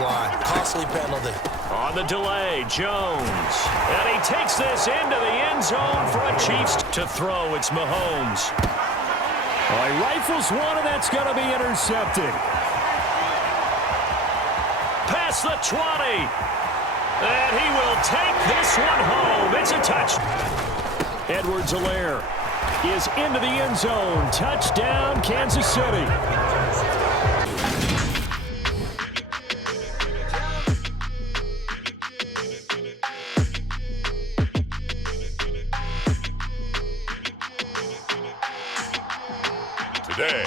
line. Costly penalty. On the delay, Jones. And he takes this into the end zone for a Chiefs to throw. It's Mahomes. Well, he rifles one, and that's going to be intercepted. Past the 20. And he will take this one home. It's a touchdown. Edwards-Helaire is into the end zone. Touchdown, Kansas City. Today,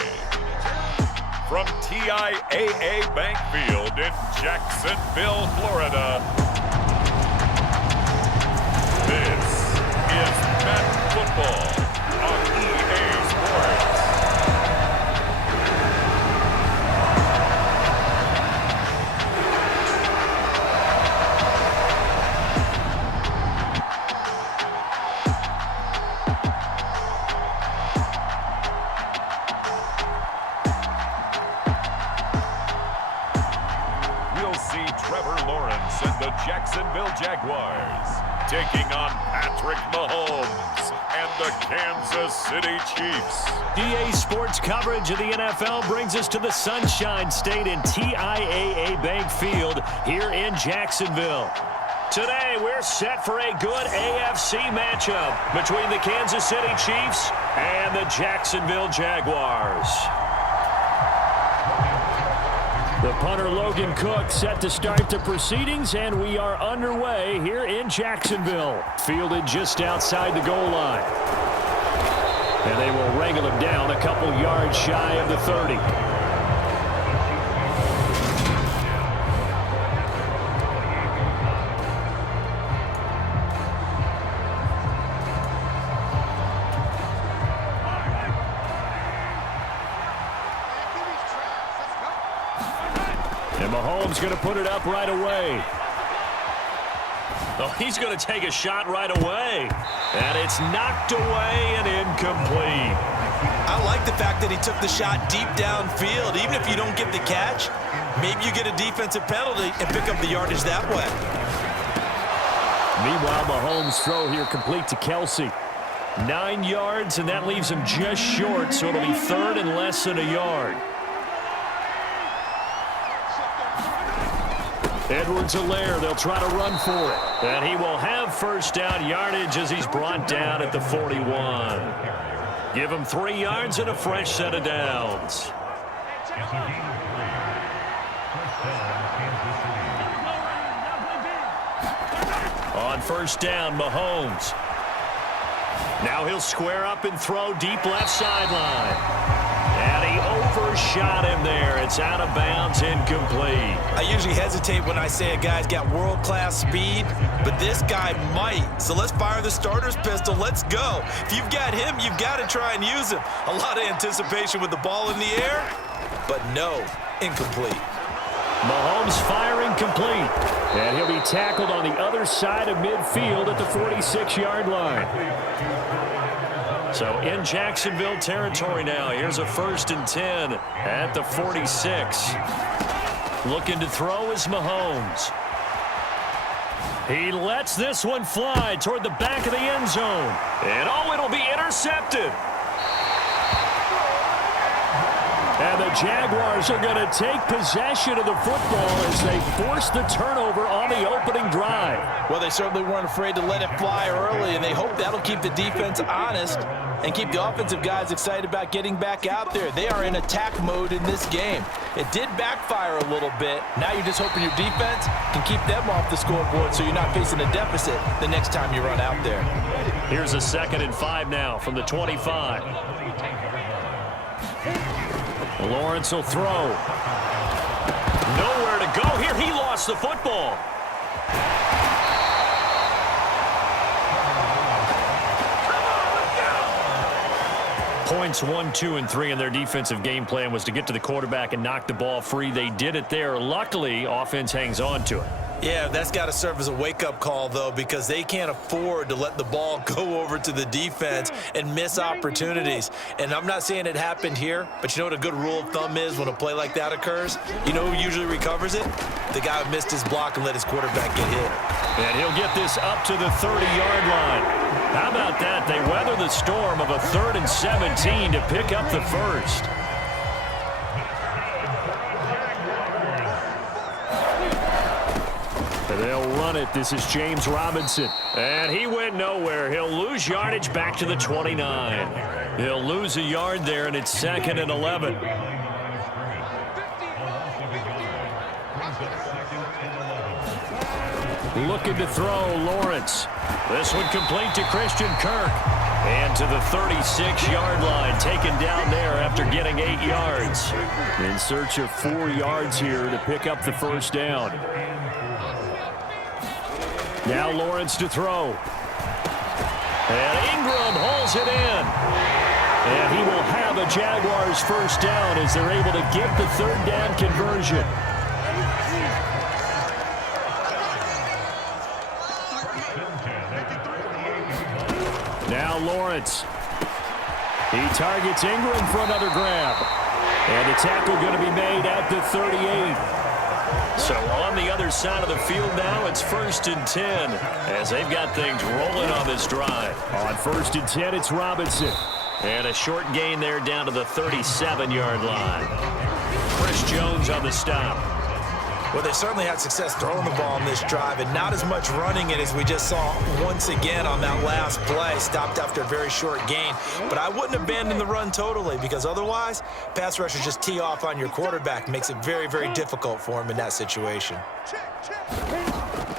from TIAA Bank Field in Jacksonville, Florida, this is Madden Football on EA Sports. We'll see Trevor Lawrence and the Jacksonville Jaguars taking on Patrick Mahomes and the Kansas City Chiefs. EA Sports coverage of the NFL brings us to the Sunshine State in TIAA Bank Field here in Jacksonville. Today, we're set for a good AFC matchup between the Kansas City Chiefs and the Jacksonville Jaguars. The punter Logan Cook set to start the proceedings, and we are underway here in Jacksonville. Fielded just outside the goal line. And they will wrangle him down a couple yards shy of the 30. And Mahomes going to put it up right away. Oh, he's going to take a shot right away. And it's knocked away and incomplete. I like the fact that he took the shot deep downfield. Even if you don't get the catch, maybe you get a defensive penalty and pick up the yardage that way. Meanwhile, Mahomes' throw here complete to Kelsey. 9 yards, and that leaves him just short, so it'll be third and less than a yard. Edwards-Helaire, they'll try to run for it. And he will have first down yardage as he's brought down at the 41. Give him 3 yards and a fresh set of downs. On first down, Mahomes. Now he'll square up and throw deep left sideline. And he overshot him there. It's out of bounds, incomplete. I usually hesitate when I say a guy's got world-class speed, but this guy might. So let's fire the starter's pistol. Let's go. If you've got him, you've got to try and use him. A lot of anticipation with the ball in the air, but no, incomplete. Mahomes firing complete. And he'll be tackled on the other side of midfield at the 46-yard line. So in Jacksonville territory now. Here's a 1st and 10 at the 46. Looking to throw is Mahomes. He lets this one fly toward the back of the end zone. And it'll be intercepted. And the Jaguars are going to take possession of the football as they force the turnover on the opening drive. Well, they certainly weren't afraid to let it fly early, and they hope that'll keep the defense honest and keep the offensive guys excited about getting back out there. They are in attack mode in this game. It did backfire a little bit. Now you're just hoping your defense can keep them off the scoreboard so you're not facing a deficit the next time you run out there. Here's a 2nd and 5 now from the 25. Lawrence will throw. Nowhere to go here. He lost the football. points 1, 2, and 3 in their defensive game plan was to get to the quarterback and knock the ball free. They did it there. Luckily, offense hangs on to it. Yeah, that's got to serve as a wake-up call, though, because they can't afford to let the ball go over to the defense and miss opportunities. And I'm not saying it happened here, but you know what a good rule of thumb is when a play like that occurs? You know who usually recovers it? The guy who missed his block and let his quarterback get hit. And he'll get this up to the 30-yard line. How about that? They weather the storm of a 3rd and 17 to pick up the first. They'll run it. This is James Robinson. And he went nowhere. He'll lose yardage back to the 29. He'll lose a yard there, and it's 2nd and 11. Looking to throw, Lawrence. This one complete to Christian Kirk. And to the 36-yard line, taken down there after getting 8 yards. In search of 4 yards here to pick up the first down. Now Lawrence to throw. And Ingram holds it in. And he will have a Jaguars first down as they're able to get the 3rd down conversion. Now Lawrence. He targets Ingram for another grab. And the tackle going to be made at the 38. So on the other side of the field now, it's 1st and 10 as they've got things rolling on this drive. On 1st and 10, it's Robinson. And a short gain there down to the 37-yard line. Chris Jones on the stop. Well, they certainly had success throwing the ball on this drive and not as much running it as we just saw once again on that last play. Stopped after a very short gain. But I wouldn't abandon the run totally because otherwise, pass rushers just tee off on your quarterback. Makes it very, very difficult for him in that situation.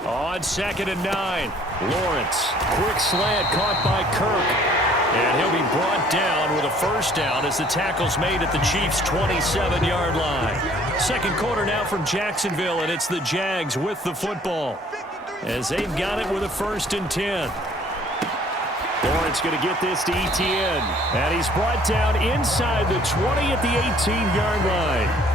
On 2nd and 9, Lawrence. Quick slant caught by Kirk. And he'll be brought down with a first down as the tackle's made at the Chiefs' 27-yard line. Second quarter now from Jacksonville, and it's the Jags with the football as they've got it with a 1st and 10. Lawrence going to get this to Etienne, and he's brought down inside the 20 at the 18-yard line.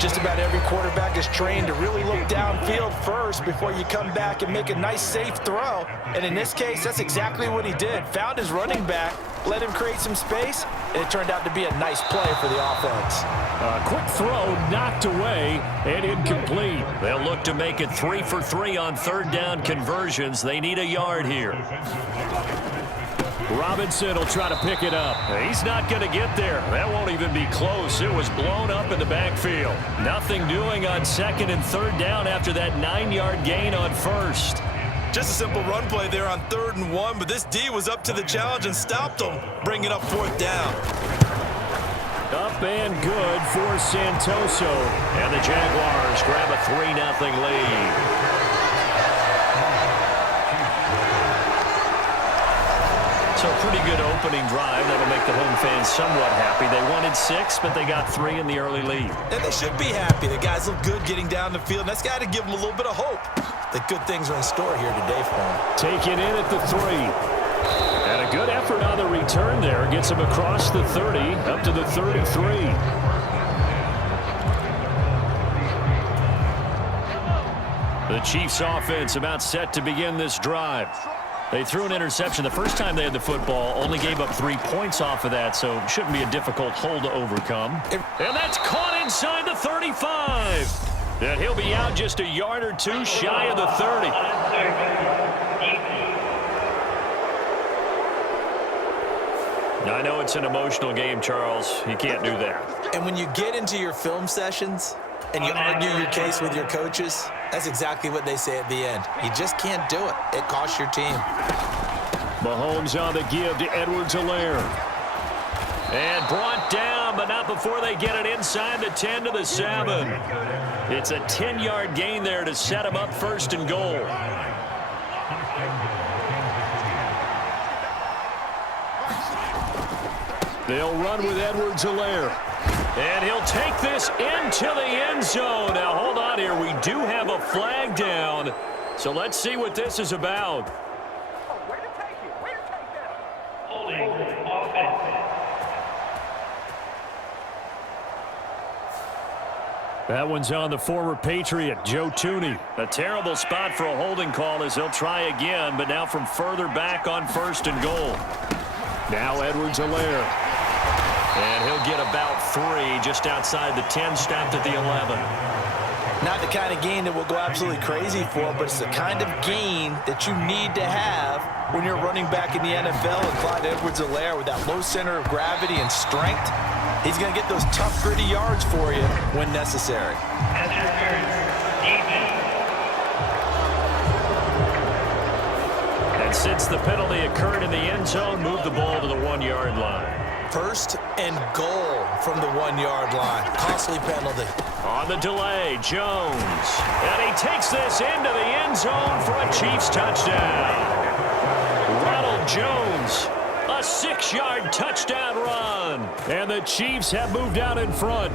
Just about every quarterback is trained to really look downfield first before you come back and make a nice, safe throw. And in this case, that's exactly what he did. Found his running back, let him create some space, and it turned out to be a nice play for the offense. A quick throw knocked away and incomplete. They'll look to make it 3 for 3 on 3rd down conversions. They need a yard here. Robinson will try to pick it up. He's not going to get there. That won't even be close. It was blown up in the backfield. Nothing doing on 2nd and 3rd down after that 9-yard gain on 1st. Just a simple run play there on 3rd and 1, but this D was up to the challenge and stopped him, bringing up 4th down. Up and good for Santoso. And the Jaguars grab a 3-0 lead. So a pretty good opening drive. That'll make the home fans somewhat happy. They wanted 6, but they got 3 in the early lead. And they should be happy. The guys look good getting down the field. That's got to give them a little bit of hope that good things are in store here today for them. Taken in at the 3. And a good effort on the return there. Gets him across the 30 up to the 33. The Chiefs offense about set to begin this drive. They threw an interception the first time they had the football, only gave up 3 points off of that, so shouldn't be a difficult hole to overcome. And that's caught inside the 35. And he'll be out just a yard or 2 shy of the 30. I know it's an emotional game, Charles. You can't do that. And when you get into your film sessions and you argue your case with your coaches, that's exactly what they say at the end. You just can't do it. It costs your team. Mahomes on the give to Edwards-Helaire. And brought down, but not before they get it inside the 10 to the 7. It's a 10-yard gain there to set him up 1st and goal. They'll run with Edwards-Helaire. And he'll take this into the end zone. Now, hold on here. We do have a flag down. So let's see what this is about. That one's on the former Patriot, Joe Tooney. A terrible spot for a holding call as he'll try again, but now from further back on 1st and goal. Now Edwards-Helaire. And he'll get about 3 just outside the 10, stopped at the 11. Not the kind of gain that will go absolutely crazy for, but it's the kind of gain that you need to have when you're running back in the NFL. And Clyde Edwards-Helaire, with that low center of gravity and strength, he's going to get those tough, gritty yards for you when necessary. And since the penalty occurred in the end zone, move the ball to the 1-yard line. 1st and goal from the 1-yard line. Costly penalty. On the delay, Jones. And he takes this into the end zone for a Chiefs touchdown. Ronald Jones, a 6-yard touchdown run. And the Chiefs have moved out in front.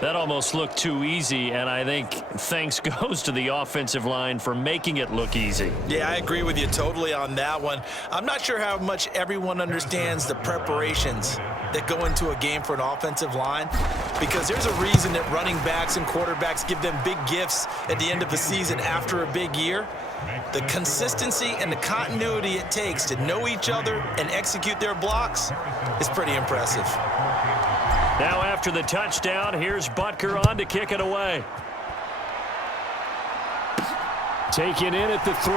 That almost looked too easy, and I think thanks goes to the offensive line for making it look easy. Yeah, I agree with you totally on that one. I'm not sure how much everyone understands the preparations that go into a game for an offensive line, because there's a reason that running backs and quarterbacks give them big gifts at the end of the season after a big year. The consistency and the continuity it takes to know each other and execute their blocks is pretty impressive. Now after the touchdown, here's Butker on to kick it away. Taken in at the 3.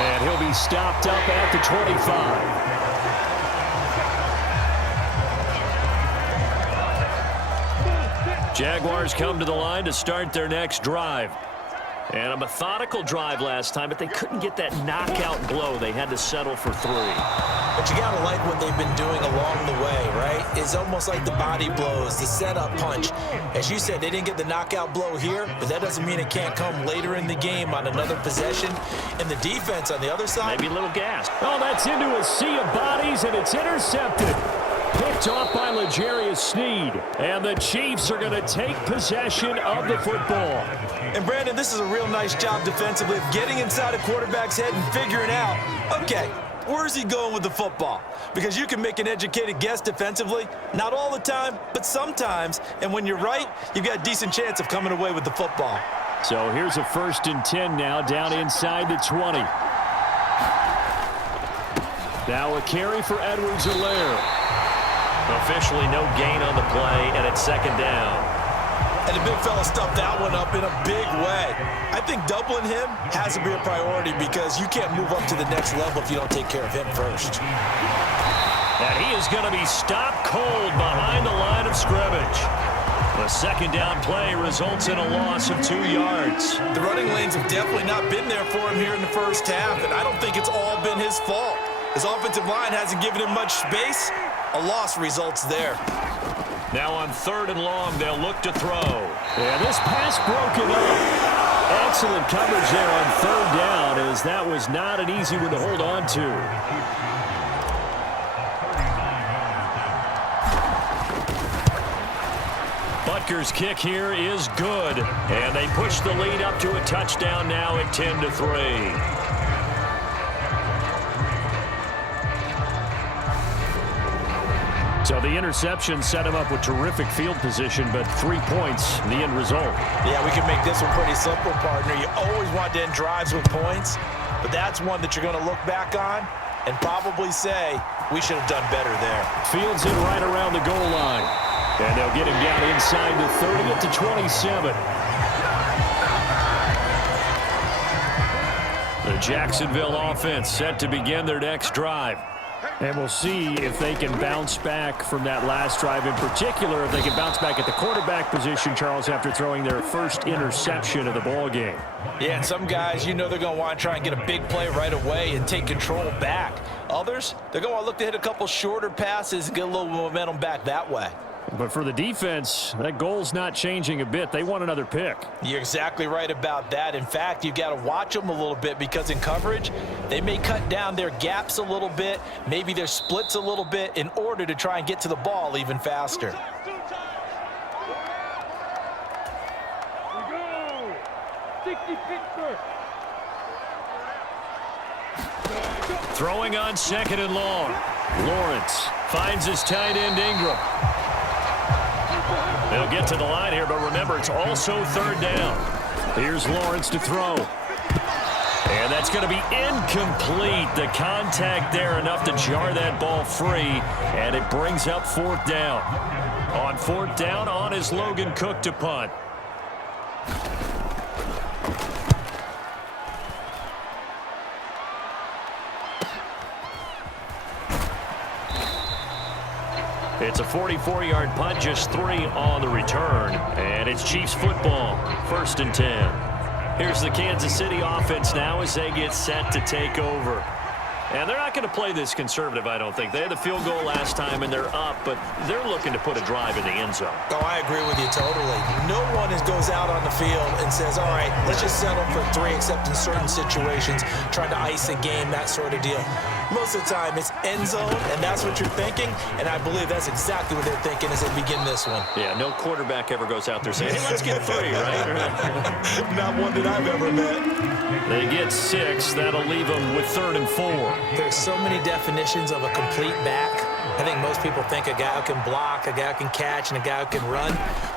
And he'll be stopped up at the 25. Jaguars come to the line to start their next drive. And a methodical drive last time, but they couldn't get that knockout blow. They had to settle for 3. But you got to like what they've been doing along the way, right? It's almost like the body blows, the setup punch. As you said, they didn't get the knockout blow here, but that doesn't mean it can't come later in the game on another possession. And the defense on the other side, maybe a little gassed. Oh, that's into a sea of bodies, and it's intercepted. Picked off by L'Jarius Sneed. And the Chiefs are going to take possession of the football. And Brandon, this is a real nice job defensively of getting inside a quarterback's head and figuring out, okay, where's he going with the football? Because you can make an educated guess defensively, not all the time, but sometimes. And when you're right, you've got a decent chance of coming away with the football. So here's a 1st and 10 now, down inside the 20. Now a carry for Edwards-Helaire. Officially no gain on the play, and it's 2nd down. And the big fella stuffed that one up in a big way. I think doubling him has to be a priority, because you can't move up to the next level if you don't take care of him first. And he is going to be stopped cold behind the line of scrimmage. The 2nd down play results in a loss of 2 yards. The running lanes have definitely not been there for him here in the first half, and I don't think it's all been his fault. His offensive line hasn't given him much space. A loss results there. Now on 3rd and long, they'll look to throw. And this pass broken up. Excellent coverage there on 3rd down, as that was not an easy one to hold on to. Butker's kick here is good. And they push the lead up to a touchdown now at 10-3. So the interception set him up with terrific field position, but 3 points, the end result. Yeah, we can make this one pretty simple, partner. You always want to end drives with points, but that's one that you're going to look back on and probably say, we should have done better there. Fields it right around the goal line. And they'll get him down inside the 30 at the 27. The Jacksonville offense set to begin their next drive. And we'll see if they can bounce back from that last drive, in particular, if they can bounce back at the quarterback position, Charles, after throwing their first interception of the ball game. Yeah, and some guys, you know, they're going to want to try and get a big play right away and take control back. Others, they're going to look to hit a couple shorter passes and get a little momentum back that way. But for the defense, that goal's not changing a bit. They want another pick. You're exactly right about that. In fact, you've got to watch them a little bit, because in coverage, they may cut down their gaps a little bit, maybe their splits a little bit, in order to try and get to the ball even faster. Throwing on 2nd and long. Lawrence finds his tight end Ingram. They'll get to the line here, but remember, it's also third down. Here's Lawrence to throw. And that's going to be incomplete. The contact there enough to jar that ball free, and it brings up fourth down. On fourth down, on is Logan Cook to punt. It's a 44-yard punt, just 3 on the return. And it's Chiefs football, 1st and 10. Here's the Kansas City offense now as they get set to take over. And they're not going to play this conservative, I don't think. They had the field goal last time, and they're up, but they're looking to put a drive in the end zone. Oh, I agree with you totally. No one goes out on the field and says, all right, let's just settle for 3, except in certain situations, trying to ice a game, that sort of deal. Most of the time, it's end zone, and that's what you're thinking, and I believe that's exactly what they're thinking as they begin this one. Yeah, no quarterback ever goes out there saying, hey, let's get 3, right? Not one that I've ever met. They get 6. That'll leave them with 3rd and 4. There's so many definitions of a complete back. I think most people think a guy who can block, a guy who can catch, and a guy who can run.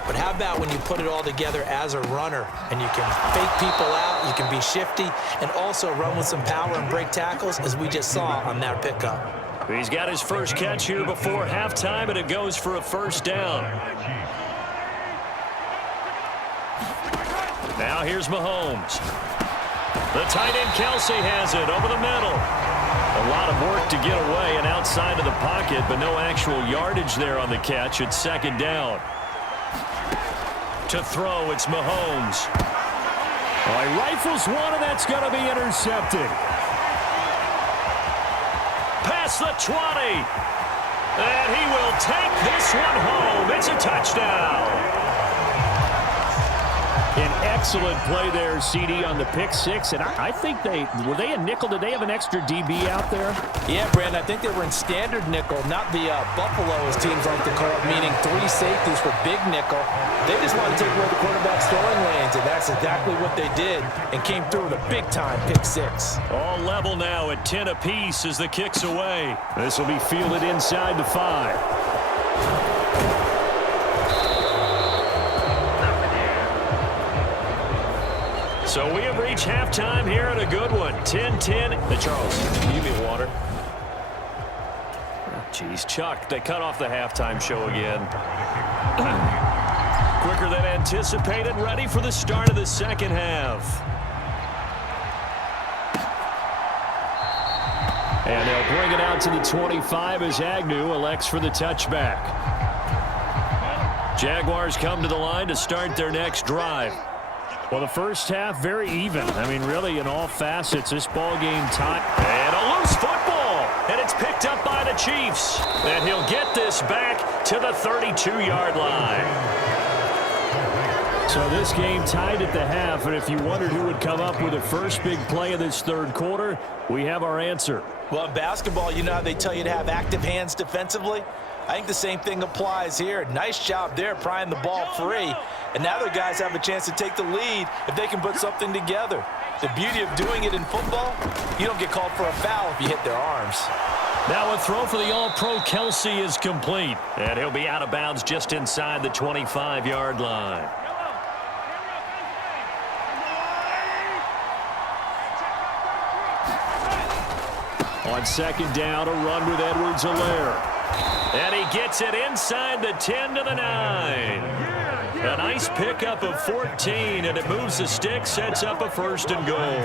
But how about when you put it all together as a runner and you can fake people out, you can be shifty, and also run with some power and break tackles, as we just saw on that pickup. He's got his first catch here before halftime, and it goes for a first down. Now here's Mahomes. The tight end Kelsey has it over the middle. A lot of work to get away and outside of the pocket, but no actual yardage there on the catch. It's 2nd down. To throw, it's Mahomes. Oh, he rifles one, and that's going to be intercepted. Past the 20. And he will take this one home. It's a touchdown. An excellent play there, CD, on the pick 6. And I think were they a nickel? Did they have an extra DB out there? Yeah, Brandon, I think they were in standard nickel, not the Buffalo, as teams like to call it, meaning 3 safeties for big nickel. They just want to take away the quarterback's throwing lanes, and that's exactly what they did, and came through with a big-time pick 6. All level now at 10 apiece as the kick's away. This will be fielded inside the 5. So we have reached halftime here at a good one. 10-10. Hey, Charles, can you give me water? Jeez, Chuck, they cut off the halftime show again. Quicker than anticipated, ready for the start of the second half. And they'll bring it out to the 25 as Agnew elects for the touchback. Jaguars come to the line to start their next drive. Well, the first half, very even. I mean, really, in all facets, this ball game tied. And a loose football. And it's picked up by the Chiefs. And he'll get this back to the 32-yard line. So this game tied at the half, and if you wondered who would come up with the first big play of this third quarter, we have our answer. Well, in basketball, you know how they tell you to have active hands defensively? I think the same thing applies here. Nice job there prying the ball free. And now the guys have a chance to take the lead if they can put something together. The beauty of doing it in football, you don't get called for a foul if you hit their arms. Now a throw for the All-Pro Kelsey is complete. And he'll be out of bounds just inside the 25-yard line. On 2nd down, a run with Edwards-Helaire. And he gets it inside the 10 to the 9. A nice pickup of 14, and it moves the stick, sets up a 1st and goal.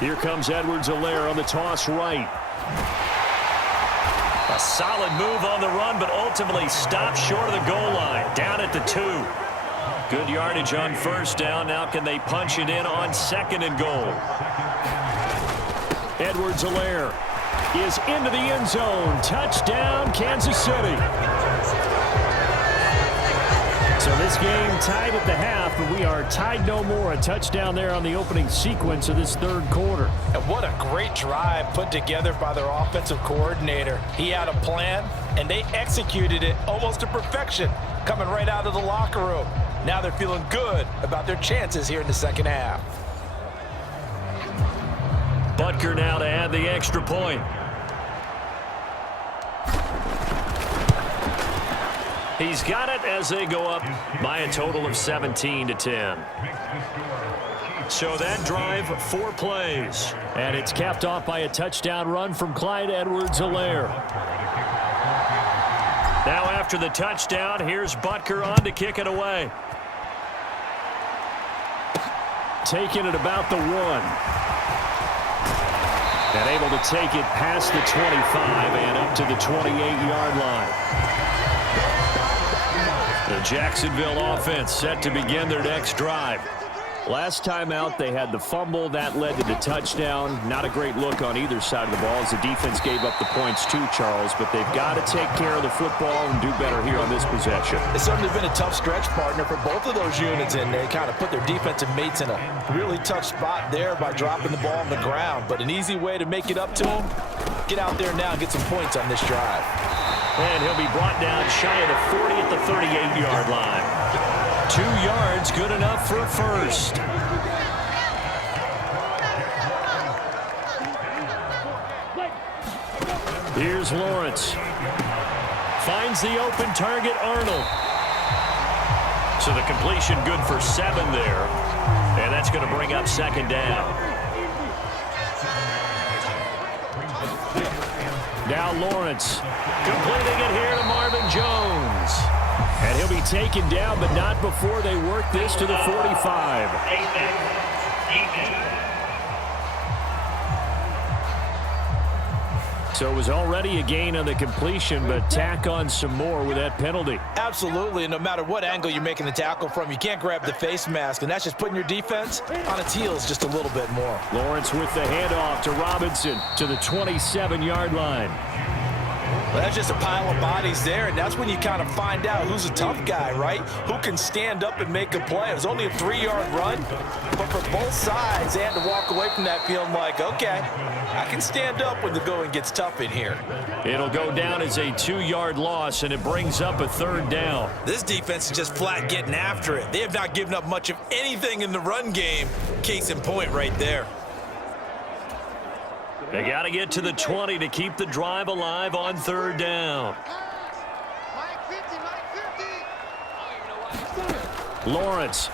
Here comes Edwards-Helaire on the toss right. A solid move on the run, but ultimately stopped short of the goal line, down at the 2. Good yardage on 1st down. Now can they punch it in on 2nd and goal? Edwards-Helaire is into the end zone. Touchdown, Kansas City. So this game tied at the half, but we are tied no more. A touchdown there on the opening sequence of this third quarter. And what a great drive put together by their offensive coordinator. He had a plan, and they executed it almost to perfection, coming right out of the locker room. Now they're feeling good about their chances here in the second half. Butker now to add the extra point. He's got it as they go up by a total of 17-10. So that drive, 4 plays. And it's capped off by a touchdown run from Clyde Edwards-Helaire. Now after the touchdown, here's Butker on to kick it away. Taking it about the 1. And able to take it past the 25 and up to the 28-yard line. The Jacksonville offense set to begin their next drive. Last time out, they had the fumble. That led to the touchdown. Not a great look on either side of the ball as the defense gave up the points too, Charles. But they've got to take care of the football and do better here on this possession. It's certainly been a tough stretch, partner, for both of those units, and they kind of put their defensive mates in a really tough spot there by dropping the ball on the ground. But an easy way to make it up to them, get out there now and get some points on this drive. And he'll be brought down shy of the 40 at the 38-yard line. 2 yards, good enough for a first. Here's Lawrence. Finds the open target, Arnold. So the completion good for 7 there. And that's going to bring up 2nd down. Now Lawrence. Completing it here to Marvin Jones. And he'll be taken down, but not before they work this to the 45. So it was already a gain on the completion, but tack on some more with that penalty. Absolutely, and no matter what angle you're making the tackle from, you can't grab the face mask, and that's just putting your defense on its heels just a little bit more. Lawrence with the handoff to Robinson to the 27-yard line. Well, that's just a pile of bodies there, and that's when you kind of find out who's a tough guy, right? Who can stand up and make a play. It was only a 3-yard run, but for both sides, they had to walk away from that feeling like, okay, I can stand up when the going gets tough in here. It'll go down as a 2-yard loss, and it brings up a 3rd down. This defense is just flat getting after it. They have not given up much of anything in the run game. Case in point right there. They got to get to the 20 to keep the drive alive on 3rd down. Lawrence.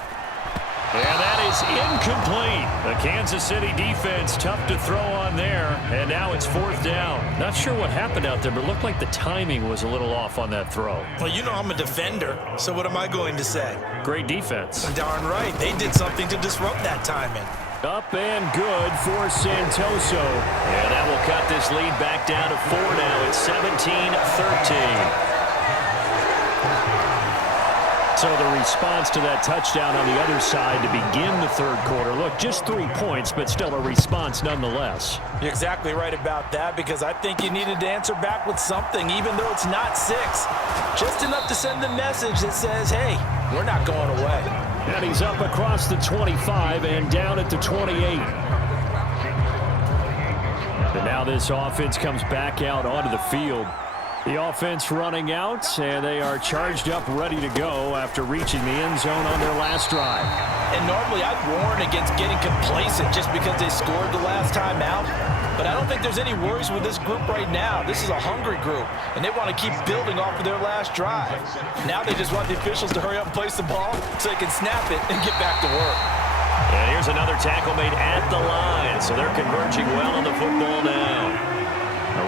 And that is incomplete. The Kansas City defense tough to throw on there. And now it's 4th down. Not sure what happened out there, but it looked like the timing was a little off on that throw. Well, you know I'm a defender, so what am I going to say? Great defense. Darn right. They did something to disrupt that timing. Up and good for Santoso. And that will cut this lead back down to 4 now. It's 17-13. So the response to that touchdown on the other side to begin the 3rd quarter. Look, just 3 points, but still a response nonetheless. You're exactly right about that, because I think you needed to answer back with something, even though it's not 6. Just enough to send the message that says, hey, we're not going away. And he's up across the 25 and down at the 28. And now this offense comes back out onto the field. The offense running out, and they are charged up, ready to go after reaching the end zone on their last drive. And normally I'd warn against getting complacent just because they scored the last time out. But I don't think there's any worries with this group right now. This is a hungry group, and they want to keep building off of their last drive. Now they just want the officials to hurry up and place the ball so they can snap it and get back to work. And here's another tackle made at the line, so they're converging well on the football now.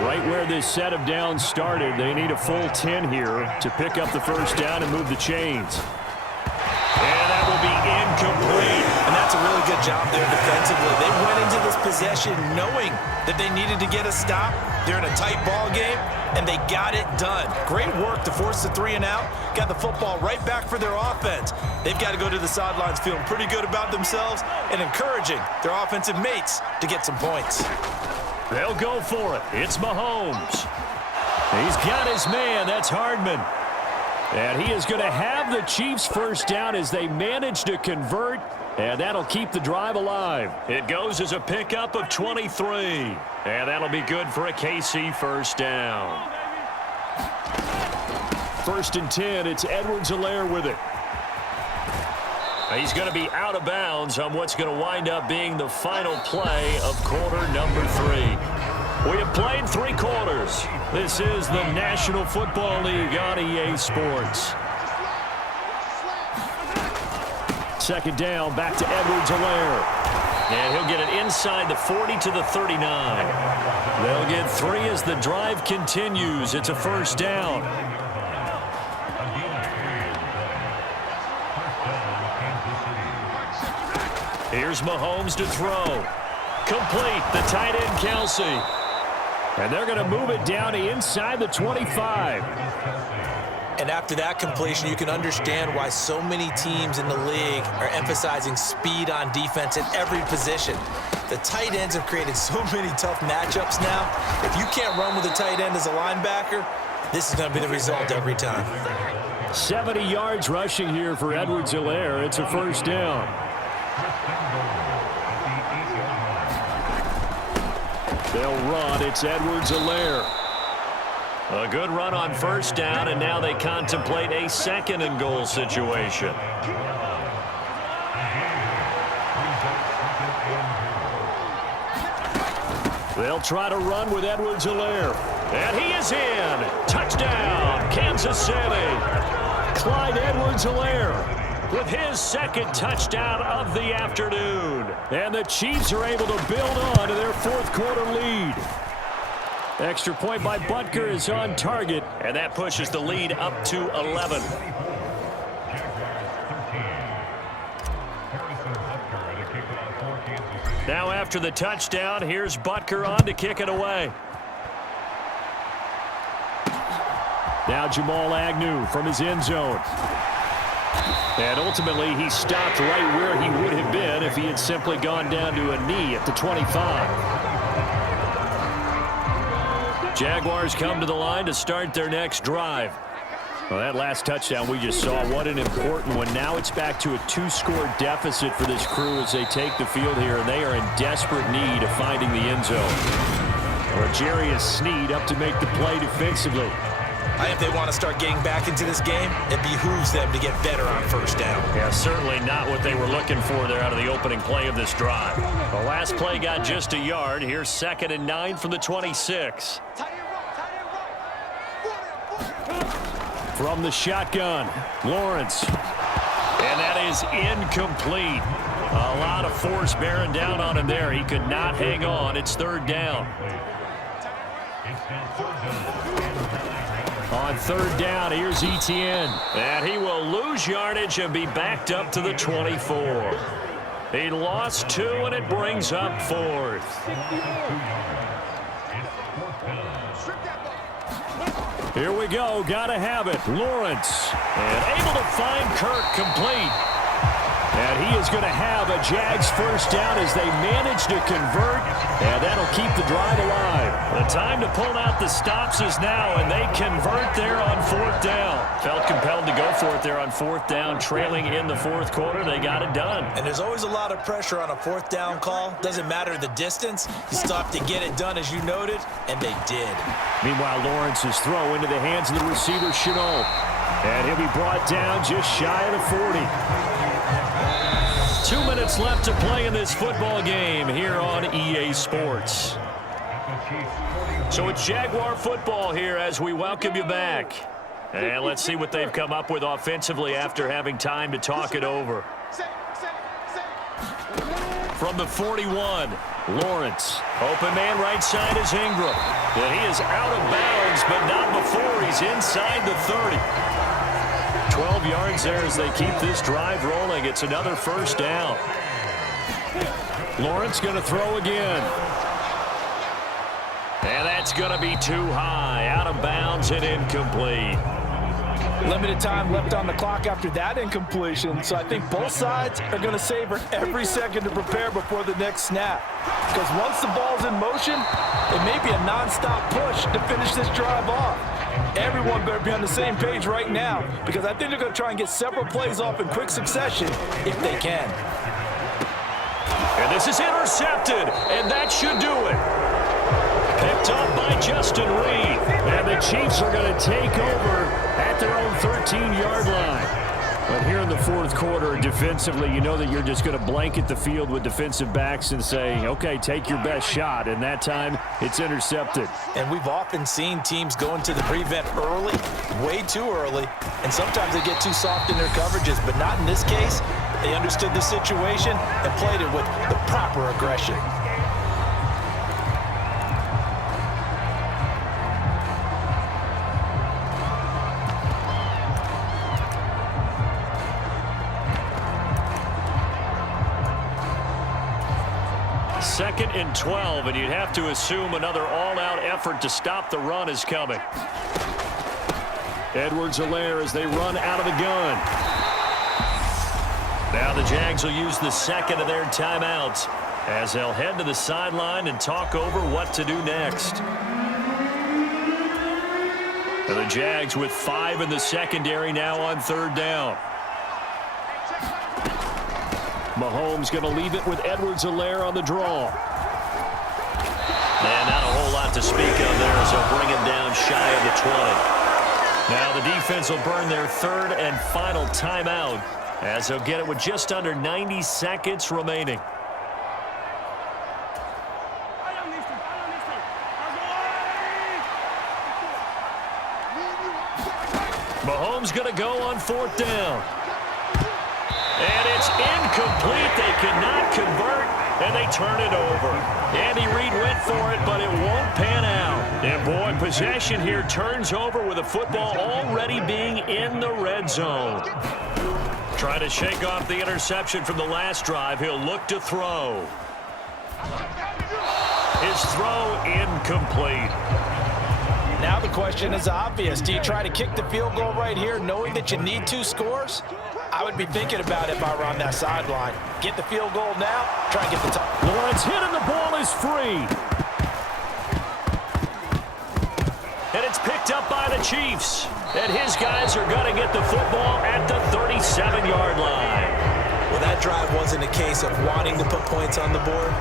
Right where this set of downs started, they need a full 10 here to pick up the 1st down and move the chains. And that will be incomplete. And that's a really good job there defensively. They went into this possession knowing that they needed to get a stop. They're in a tight ball game, and they got it done. Great work to force the 3 and out. Got the football right back for their offense. They've got to go to the sidelines feeling pretty good about themselves and encouraging their offensive mates to get some points. They'll go for it. It's Mahomes. He's got his man. That's Hardman. And he is going to have the Chiefs' 1st down as they manage to convert, and that'll keep the drive alive. It goes as a pickup of 23. And that'll be good for a KC 1st down. 1st and 10. It's Edwards-Helaire with it. He's going to be out of bounds on what's going to wind up being the final play of quarter number 3. We have played 3 quarters. This is the National Football League on EA Sports. Second down, back to Edwards-Helaire. And he'll get it inside the 40 to the 39. They'll get 3 as the drive continues. It's a first down. Here's Mahomes to throw. Complete, the tight end, Kelsey. And they're going to move it down to inside the 25. And after that completion, you can understand why so many teams in the league are emphasizing speed on defense at every position. The tight ends have created so many tough matchups now. If you can't run with a tight end as a linebacker, this is going to be the result every time. 70 yards rushing here for Edwards-Helaire. It's a first down. They'll run. It's Edwards-Helaire. A good run on first down, and now they contemplate a second and goal situation. They'll try to run with Edwards-Helaire. And he is in. Touchdown, Kansas City. Clyde Edwards-Helaire with his second touchdown of the afternoon. And the Chiefs are able to build on to their fourth quarter lead. Extra point by Butker is on target, and that pushes the lead up to 11. Now after the touchdown, here's Butker on to kick it away. Now Jamal Agnew from his end zone. And ultimately, he stopped right where he would have been if he had simply gone down to a knee at the 25. Jaguars come to the line to start their next drive. Well, that last touchdown we just saw, what an important one. Now it's back to a 2-score deficit for this crew as they take the field here, and they are in desperate need of finding the end zone. Rogerius Sneed up to make the play defensively. If they want to start getting back into this game, it behooves them to get better on first down. Yeah, certainly not what they were looking for there out of the opening play of this drive. The last play got just a yard. Here's 2nd and 9 from the 26. From the shotgun, Lawrence. And that is incomplete. A lot of force bearing down on him there. He could not hang on. It's 3rd down. On 3rd down, here's Etienne. And he will lose yardage and be backed up to the 24. He lost 2, and it brings up 4th. Here we go. Got to have it. Lawrence. And able to find Kirk complete. And he is going to have a Jags first down as they manage to convert. And that'll keep the drive alive. The time to pull out the stops is now, and they convert there on 4th down. Felt compelled to go for it there on 4th down, trailing in the 4th quarter. They got it done. And there's always a lot of pressure on a 4th down call. Doesn't matter the distance. You stop to get it done, as you noted, and they did. Meanwhile, Lawrence's throw into the hands of the receiver, Chenault. And he'll be brought down just shy of the 40. 2 minutes left to play in this football game here on EA Sports. So it's Jaguar football here as we welcome you back. And let's see what they've come up with offensively after having time to talk it over. From the 41, Lawrence. Open man right side is Ingram. And he is out of bounds, but not before he's inside the 30. 12 yards there as they keep this drive rolling. It's another first down. Lawrence going to throw again. And that's going to be too high. Out of bounds and incomplete. Limited time left on the clock after that incompletion, so I think both sides are going to savor every second to prepare before the next snap. Because once the ball's in motion, it may be a nonstop push to finish this drive off. Everyone better be on the same page right now, because I think they're going to try and get several plays off in quick succession if they can. And this is intercepted, and that should do it. Picked up by Justin Reed. And the Chiefs are going to take over at their own 13-yard line. But here in the fourth quarter, defensively, you know that you're just going to blanket the field with defensive backs and say, okay, take your best shot. And that time, it's intercepted. And we've often seen teams go into the prevent early, way too early, and sometimes they get too soft in their coverages, but not in this case. They understood the situation and played it with the proper aggression. Second and 12, and you'd have to assume another all-out effort to stop the run is coming. Edwards-Helaire as they run out of the gun. Now the Jags will use the second of their timeouts as they'll head to the sideline and talk over what to do next. And the Jags with 5 in the secondary now on third down. Mahomes going to leave it with Edwards-Helaire on the draw. And not a whole lot to speak of there as they'll bring him down shy of the 20. Now the defense will burn their third and final timeout as they'll get it with just under 90 seconds remaining. Mahomes going to go on fourth down. And it's incomplete. They cannot convert, and they turn it over. Andy Reid went for it, but it won't pan out. And, boy, possession here turns over with the football already being in the red zone. Trying to shake off the interception from the last drive. He'll look to throw. His throw incomplete. Now the question is obvious. Do you try to kick the field goal right here knowing that you need 2 scores? I would be thinking about it if I were on that sideline. Get the field goal now, try and get the top. Lawrence hit and the ball is free. And it's picked up by the Chiefs. And his guys are going to get the football at the 37-yard line. Well, that drive wasn't a case of wanting to put points on the board.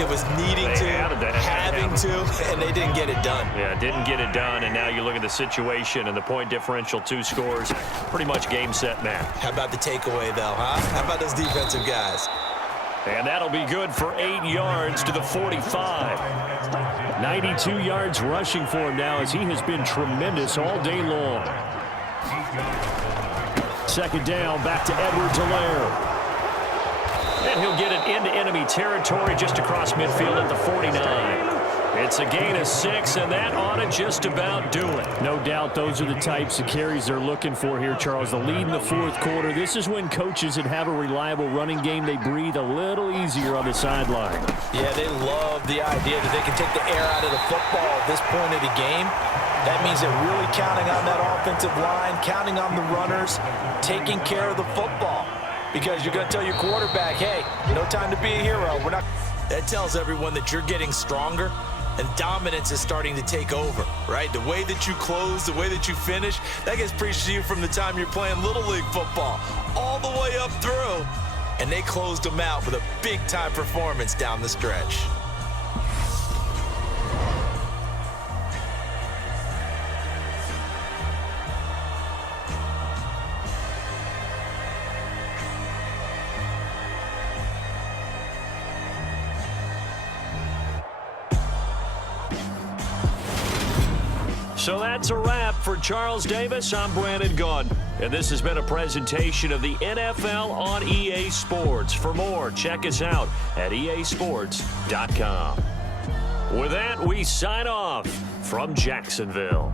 It was needing to, having to, and they didn't get it done. Yeah, didn't get it done, and now you look at the situation and the point differential, 2 scores, pretty much game, set, match. How about the takeaway, though, huh? How about those defensive guys? And that'll be good for 8 yards to the 45. 92 yards rushing for him now as he has been tremendous all day long. Second down, back to Edwards-Helaire. And he'll get it into enemy territory just across midfield at the 49. It's a gain of 6, and that ought to just about do it. No doubt those are the types of carries they're looking for here, Charles. The lead in the fourth quarter. This is when coaches that have a reliable running game, they breathe a little easier on the sideline. Yeah, they love the idea that they can take the air out of the football at this point of the game. That means they're really counting on that offensive line, counting on the runners, taking care of the football. Because you're going to tell your quarterback, hey, no time to be a hero. We're not. That tells everyone that you're getting stronger and dominance is starting to take over, right? The way that you close, the way that you finish, that gets preached to you from the time you're playing Little League football all the way up through. And they closed them out with a big-time performance down the stretch. So that's a wrap for Charles Davis. I'm Brandon Gaudin, and this has been a presentation of the NFL on EA Sports. For more, check us out at easports.com. With that, we sign off from Jacksonville.